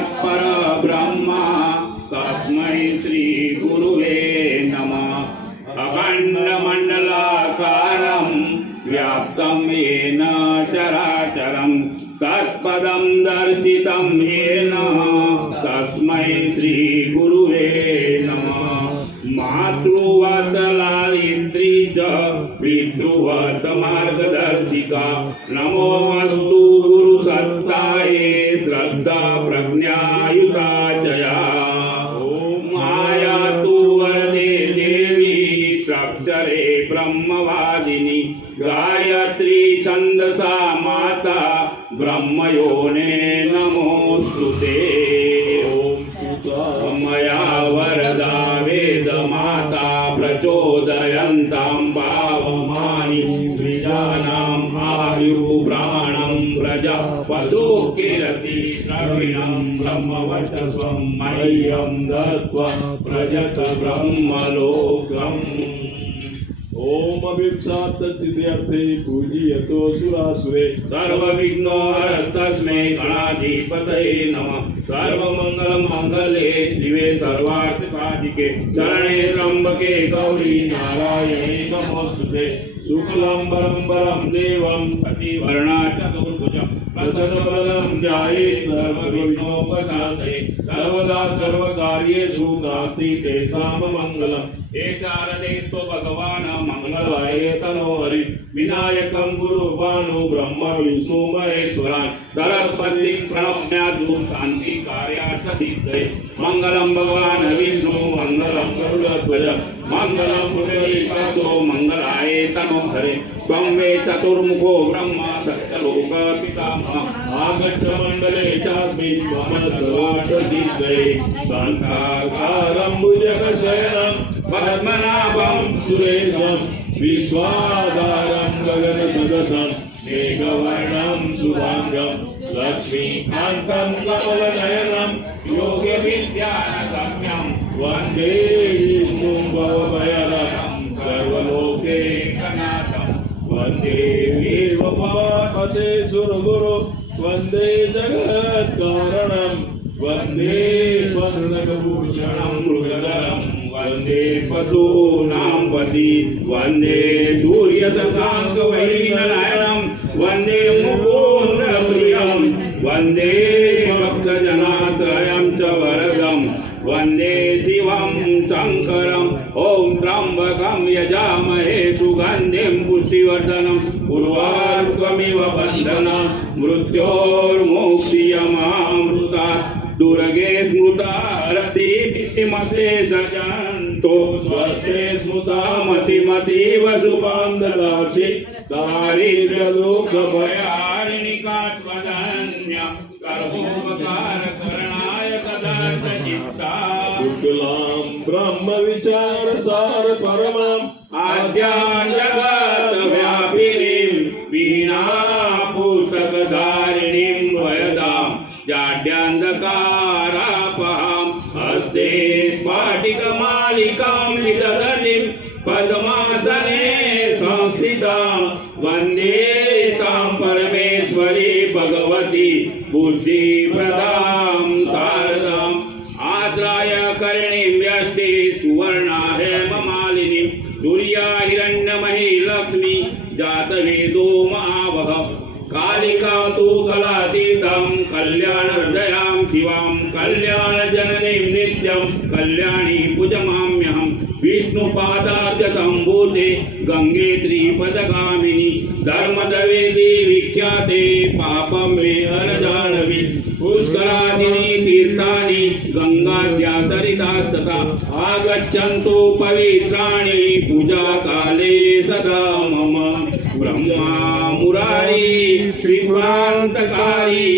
तत्परब्रह्मा तस्मै श्री गुरुवे नमः। अखण्डमण्डलाकारं व्याप्तं येन चराचरं तत्पदं दर्शितं येन तस्मै श्री गुरुवे नमः। मातृवत लालित्री च पितृवत मार्गदर्शिका नमोऽस्तु गुरुसत्ताये श्रद्धा प्रज्ञायुता चया। ॐ मायातु वरदे देवी त्र्यक्षरे ब्रह्मवादिनी गायत्री छन्दसा माता ब्रह्मयोने नमोऽस्तुते। मया वरदा वेदमाता प्रचोदयन्तां पावमानि द्विजानाम् आयुर्प्राणं प्रजापतो किरति द्रविणं ब्रह्मवर्चस्वं मह्यं दत्त्वा प्रजत ब्रह्मलोकम्। ओम अभिप्सात सिद्ध्यर्थे पूजयतो सुरासुरे सर्वविघ्नोहरस्तस्मै गणाधिपतये नमः। सर्वमङ्गलमाङ्गल्ये शिवे सर्वार्थसाधिके शरणे त्र्यम्बके गौरी नारायणे नमोस्तुते। शुक्लाम्बरं देवं प्रतिवर्णा चतुर्भुजं प्रसन्नवदनं ध्यायेत् सर्वविघ्नोपशान्तये। सर्वदा सर्वकार्येषु नास्ति तेषां मङ्गलम्। शारदेस्तु भगवान् मंगलाय तनोहरि विनायकं गुरुभानु ब्रह्म विष्णु महेश्वरान् सरस्वती प्रणम्यादु शांति कार्यार्थसिद्धये। मंगलम भगवान् विष्णु मंगलम गरुडध्वज मंगलम पुंडरीकाक्षो मंगलाय तनोहरे। त्वं वै चतुर्मुखो ब्रह्म सत्यलोक पितामहः। आगच्छ मण्डले चास्मि त्वं सर्वार्थसिद्धये। शान्ताकारं भुजगशयनं पद्मनाभं सुरेशं विश्वाधारं गगनसदृशं मेघवर्णं शुभांगं लक्ष्मीकान्तं कमलनयनं योगविद्यारम्यं वन्दे विष्णुं भवभयहरं सर्वलोकैकनाथं। वन्दे वीरभद्रपते सुरगुरु वन्दे जगत्कारणं वन्दे पद्मभूषणं मृगधरं वन्दे पशूनां पति वन्दे सूर्यशशाङ्कवैरिणयनं वन्दे मुकुन्दप्रियं वन्दे भक्तजनात्रयं च वरदं वन्दे शिवं शङ्करम्। ॐ त्र्यम्बकं यजामहे सुगन्धिं पुष्टिवर्धनम् उर्वारुकमिव बन्धनं मृत्योर्मुक्षीयमामृतात् दुर्गे स्मृता रतिमते सजन्तो स्वस्थे स्मृता मतिमतीव शुभान्दलाक्षि दारिद्र्यदुःखभयारिणिकात्वदन्या कर्मोपकारकरणाय सदार्थचित्ता। शुक्लां ब्रह्मविचारसार परमाम् आद्यां जगद्व्यापिनीं वीणापुस्तकधारिणीं वयदां जाड्यान्धकारापहां हस्ते स्फाटिकमालिकां विदधतीं पद्मासने संस्थितां वन्दे तां परमेश्वरी भगवती बुद्धिप्रदां शारदाम्। आद्राय कर्णीं व्यष्टि सुवर्णा हेममालिनीं दुर्या हिरण्यमयी लक्ष्मी जातवेदो महावह। कालिका तु कलातीतं कल्याणहृदयां शिवां कल्याणजननीं नित्यं कल्याणी पूजयाम्यहं। विष्णुपादाब्ज सम्भूते गंगे त्रिपदगामिनी धर्मदवेदी विख्याते पापं मे हर जाह्नवी। पुष्करादिनी तीर्थानि गंगाद्या सरितास्तथा आगच्छन्तु पवित्राणि पूजा काले सदा मम। ब्रह्मा मुरारी त्रिपुरान्तकारी